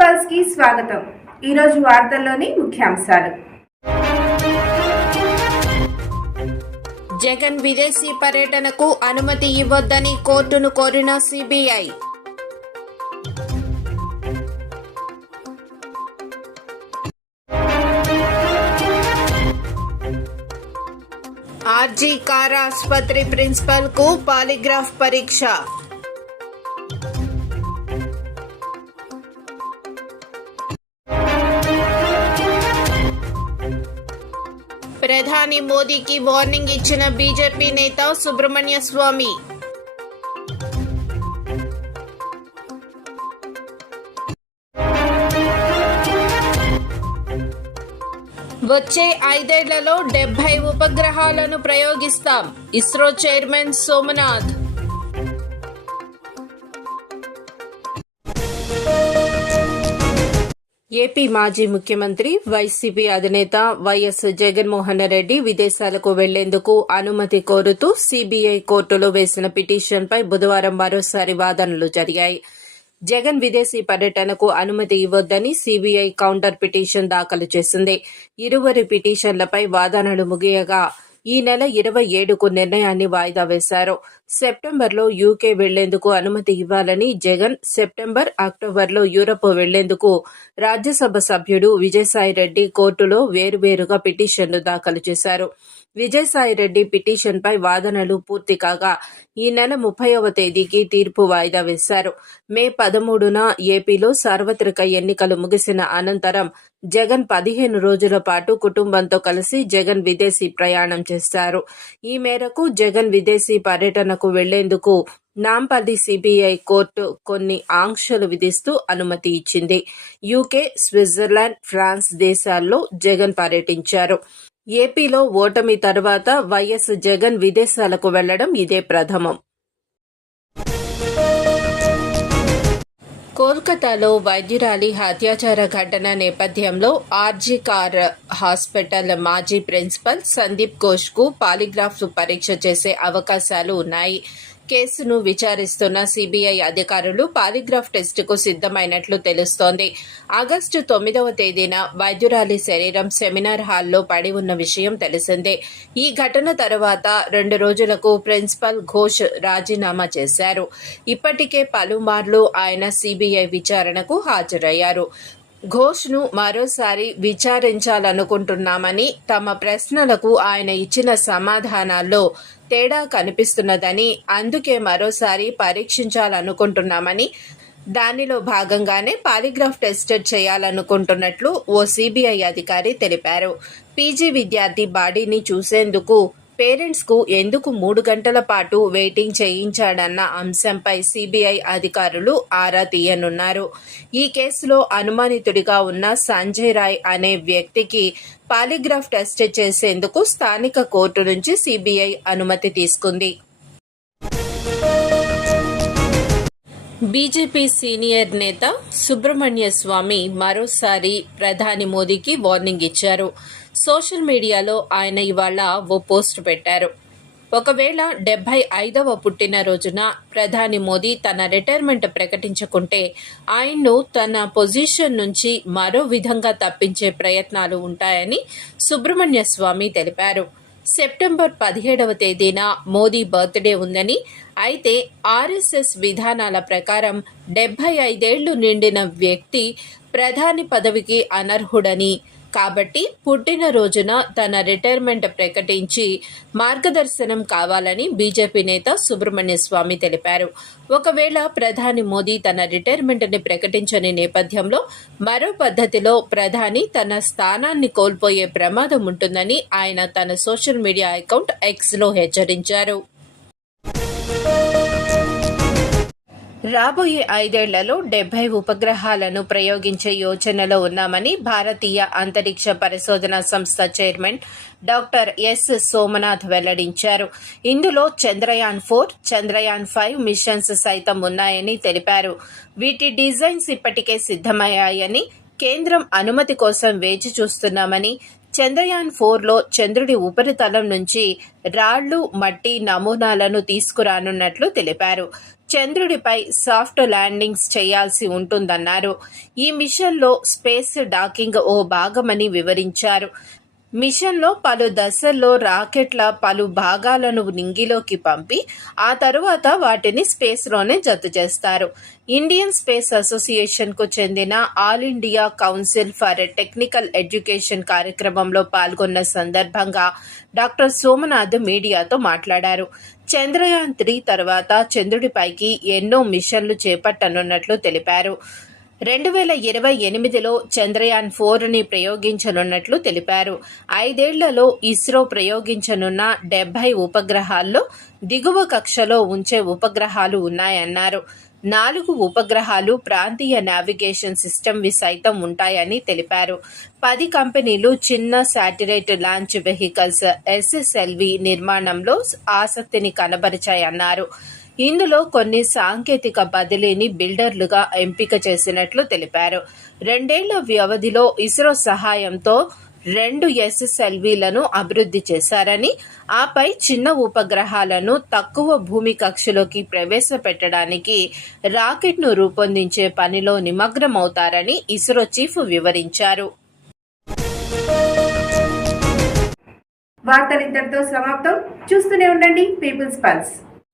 పల్స్కి స్వాగతం. ఈరోజు వార్తల్లోని ముఖ్యాంశాలు. జగన్ విదేశీ పర్యటనకు అనుమతి ఇవ్వొద్దని కోర్టును కోరిన సిబిఐ. ఆర్జీ కార్ ఆసుపత్రి ప్రిన్సిపల్కు పాలిగ్రాఫ్ పరీక్ష. ప్రధాని మోదీకి వార్నింగ్ ఇచ్చిన బీజేపీ నేత సుబ్రహ్మణ్య స్వామి. వచ్చే ఐదేళ్ళలో డెబ్బై ఉపగ్రహాలను ప్రయోగిస్తాం. ఇస్రో చైర్మన్ సోమనాథ్. ఏపీ మాజీ ముఖ్యమంత్రి వైసీపీ అధినేత వైఎస్ జగన్మోహన్ రెడ్డి విదేశాలకు వెళ్ళేందుకు అనుమతి కోరుతూ సీబీఐ కోర్టులో వేసిన పిటిషన్పై బుధవారం మరోసారి వాదనలు జరిగాయి. జగన్ విదేశీ పర్యటనకు అనుమతి ఇవ్వొద్దని సీబీఐ కౌంటర్ పిటిషన్ దాఖలు చేసింది. ఇరువురి పిటిషన్లపై వాదనలు ముగియగా ఈ నెల ఇరవై ఏడుకు నిర్ణయాన్ని వాయిదా వేశారు. సెప్టెంబర్లో యూకే వెళ్ళేందుకు అనుమతి ఇవ్వాలని జగన్ సెప్టెంబర్ అక్టోబర్లో యూరప్ వెళ్ళేందుకు రాజ్యసభ సభ్యుడు విజయసాయిరెడ్డి కోర్టులో వేరువేరుగా పిటిషన్లు దాఖలు చేశారు. విజయసాయిరెడ్డి పిటిషన్పై వాదనలు పూర్తి కాగా ఈ నెల ముప్పైవ తేదీకి తీర్పు వాయిదా వేశారు. మే పదమూడున ఏపీలో సార్వత్రిక ఎన్నికలు ముగిసిన అనంతరం జగన్ పదిహేను రోజుల పాటు కుటుంబంతో కలిసి జగన్ విదేశీ ప్రయాణం చేశారు ఈ మేరకు జగన్ విదేశీ పర్యటనకు వెళ్ళేందుకు నాంపల్లి సిబిఐ కోర్టు కొన్ని ఆంక్షలు విధిస్తూ అనుమతి ఇచ్చింది. యూకే స్విట్జర్లాండ్ ఫ్రాన్స్ దేశాల్లో జగన్ పర్యటించారు. ఏపీలో ఓటమి తర్వాత వైఎస్ జగన్ విదేశాలకు వెళ్ళడం ఇదే ప్రథమం. కోల్కతాలో వైద్యురాలి అత్యాచార ఘటన నేపథ్యంలో ఆర్జీ కార్ హాస్పిటల్ మాజీ ప్రిన్సిపల్ సందీప్ ఘోష్కు పాలిగ్రాఫ్ పరీక్ష చేసే అవకాశాలు ఉన్నాయి. కేసును విచారిస్తున్న సిబిఐ అధికారులు పాలిగ్రాఫ్ టెస్టుకు సిద్దమైనట్లు తెలుస్తోంది. ఆగస్టు తొమ్మిదవ తేదీన వైద్యురాలి శరీరం సెమినార్ హాల్లో పడి ఉన్న విషయం తెలిసిందే. ఈ ఘటన తర్వాత రెండు రోజులకు ప్రిన్సిపల్ ఘోష్ రాజీనామా చేశారు. ఇప్పటికే పలుమార్లు ఆయన సిబిఐ విచారణకు హాజరయ్యారు. ఘోష్ను మరోసారి విచారించాలనుకుంటున్నామని తమ ప్రశ్నలకు ఆయన ఇచ్చిన సమాధానాల్లో తేడా కనిపిస్తున్నదని అందుకే మరోసారి పరీక్షించాలనుకుంటున్నామని దానిలో భాగంగానే పాలిగ్రాఫ్ టెస్ట్ చేయాలనుకుంటున్నట్లు ఓ సిబిఐ అధికారి తెలిపారు. పీజీ విద్యార్థి బాడీని చూసేందుకు పేరెంట్స్కు ఎందుకు మూడు గంటల పాటు వెయిటింగ్ చేయించాడన్న అంశంపై సిబిఐ అధికారులు ఆరా తీయనున్నారు. ఈ కేసులో అనుమానితుడిగా ఉన్న సంజయ్ రాయ్ అనే వ్యక్తికి పాలిగ్రాఫ్ టెస్ట్ చేసేందుకు స్థానిక కోర్టు నుంచి సిబిఐ అనుమతి తీసుకుంది. బీజేపీ సీనియర్ నేత సుబ్రహ్మణ్య స్వామి మరోసారి ప్రధాని మోదీకి వార్నింగ్ ఇచ్చారు. సోషల్ మీడియాలో ఆయన ఇవాళ ఓ పోస్ట్ పెట్టారు. ఒకవేళ డెబ్బై ఐదవ పుట్టినరోజున ప్రధాని మోదీ తన రిటైర్మెంట్ ప్రకటించకుంటే ఆయన్ను తన పొజిషన్ నుంచి మరో విధంగా తప్పించే ప్రయత్నాలు ఉంటాయని సుబ్రహ్మణ్య స్వామి తెలిపారు. సెప్టెంబర్ పదిహేడవ తేదీన మోదీ బర్త్డే ఉందని అయితే ఆర్ఎస్ఎస్ విధానాల ప్రకారం డెబ్బై ఐదేళ్ళు నిండిన వ్యక్తి ప్రధాని పదవికి అనర్హుడని కాబట్టి పుట్టినరోజున తన రిటైర్మెంట్ ప్రకటించి మార్గదర్శనం కావాలని బీజేపీ నేత సుబ్రహ్మణ్య స్వామి తెలిపారు. ఒకవేళ ప్రధాని మోదీ తన రిటైర్మెంట్ని ప్రకటించని నేపథ్యంలో మరో పద్ధతిలో ప్రధాని తన స్థానాన్ని కోల్పోయే ప్రమాదం ఉంటుందని ఆయన తన సోషల్ మీడియా అకౌంట్ ఎక్స్లో హెచ్చరించారు. రాబోయే ఐదేళ్ళలో డెబ్బై ఉపగ్రహాలను ప్రయోగించే యోచనలో ఉన్నామని భారతీయ అంతరిక్ష పరిశోధన సంస్థ చైర్మన్ డాక్టర్ ఎస్ సోమనాథ్ వెల్లడించారు. ఇందులో Chandrayaan four Chandrayaan five missions సైతం ఉన్నాయని తెలిపారు. వీటి డిజైన్స్ ఇప్పటికే సిద్ధమయ్యాయని కేంద్రం అనుమతి కోసం వేచి చూస్తున్నామని చంద్రయాన్ ఫోర్లో చంద్రుడి ఉపరితలం నుంచి రాళ్ళు మట్టి నమూనాలను తీసుకురానున్నట్లు తెలిపారు. చంద్రుడిపై సాఫ్ట్ ల్యాండింగ్స్ చేయాల్సి ఉంటుందన్నారు. ఈ మిషన్లో స్పేస్ డాకింగ్ ఓ భాగమని వివరించారు. మిషన్లో పలు దశల్లో రాకెట్ల పలు భాగాలను నింగిలోకి పంపి ఆ తరువాత వాటిని స్పేస్లోనే జత చేస్తారు ఇండియన్ స్పేస్ అసోసియేషన్కు చెందిన all India council for technical education కార్యక్రమంలో పాల్గొన్న సందర్భంగా డాక్టర్ సోమనాథ్ మీడియాతో మాట్లాడారు. చంద్రయాన్ త్రీ తర్వాత చంద్రుడిపైకి ఎన్నో మిషన్లు చేపట్టనున్నట్లు తెలిపారు. రెండు వేల ఇరవై ఎనిమిదిలో చంద్రయాన్ ఫోర్ని ప్రయోగించనున్నట్లు తెలిపారు. ఐదేళ్ళలో ఇస్రో ప్రయోగించనున్న డెబ్బై ఉపగ్రహాల్లో దిగువ కక్షలో ఉంచే ఉపగ్రహాలు ఉన్నాయన్నారు. నాలుగు ఉపగ్రహాలు ప్రాంతీయ నావిగేషన్ సిస్టమ్వి సైతం ఉంటాయని తెలిపారు. పది కంపెనీలు చిన్న శాటిలైట్ లాంచ్ వెహికల్స్ ఎస్ఎస్ఎల్వి నిర్మాణంలో ఆసక్తిని కనబరిచాయన్నారు. ఇందులో కొన్ని సాంకేతిక బదిలీని బిల్డర్లుగా ఎంపిక చేసినట్లు తెలిపారు. రెండేళ్ళ వ్యవధిలో ఇస్రో సహాయంతో రెండు ఎస్ఎస్ఎల్వీలను అభివృద్ధి చేశారని ఆపై చిన్న ఉపగ్రహాలను తక్కువ భూమి కక్షలోకి ప్రవేశపెట్టడానికి రాకెట్ను రూపొందించే పనిలో నిమగ్నమవుతారని ఇస్రో చీఫ్ వివరించారు. వార్తలు ఇంతటితో సమాప్తం. చూస్తూనే ఉండండి పీపుల్స్ పల్స్.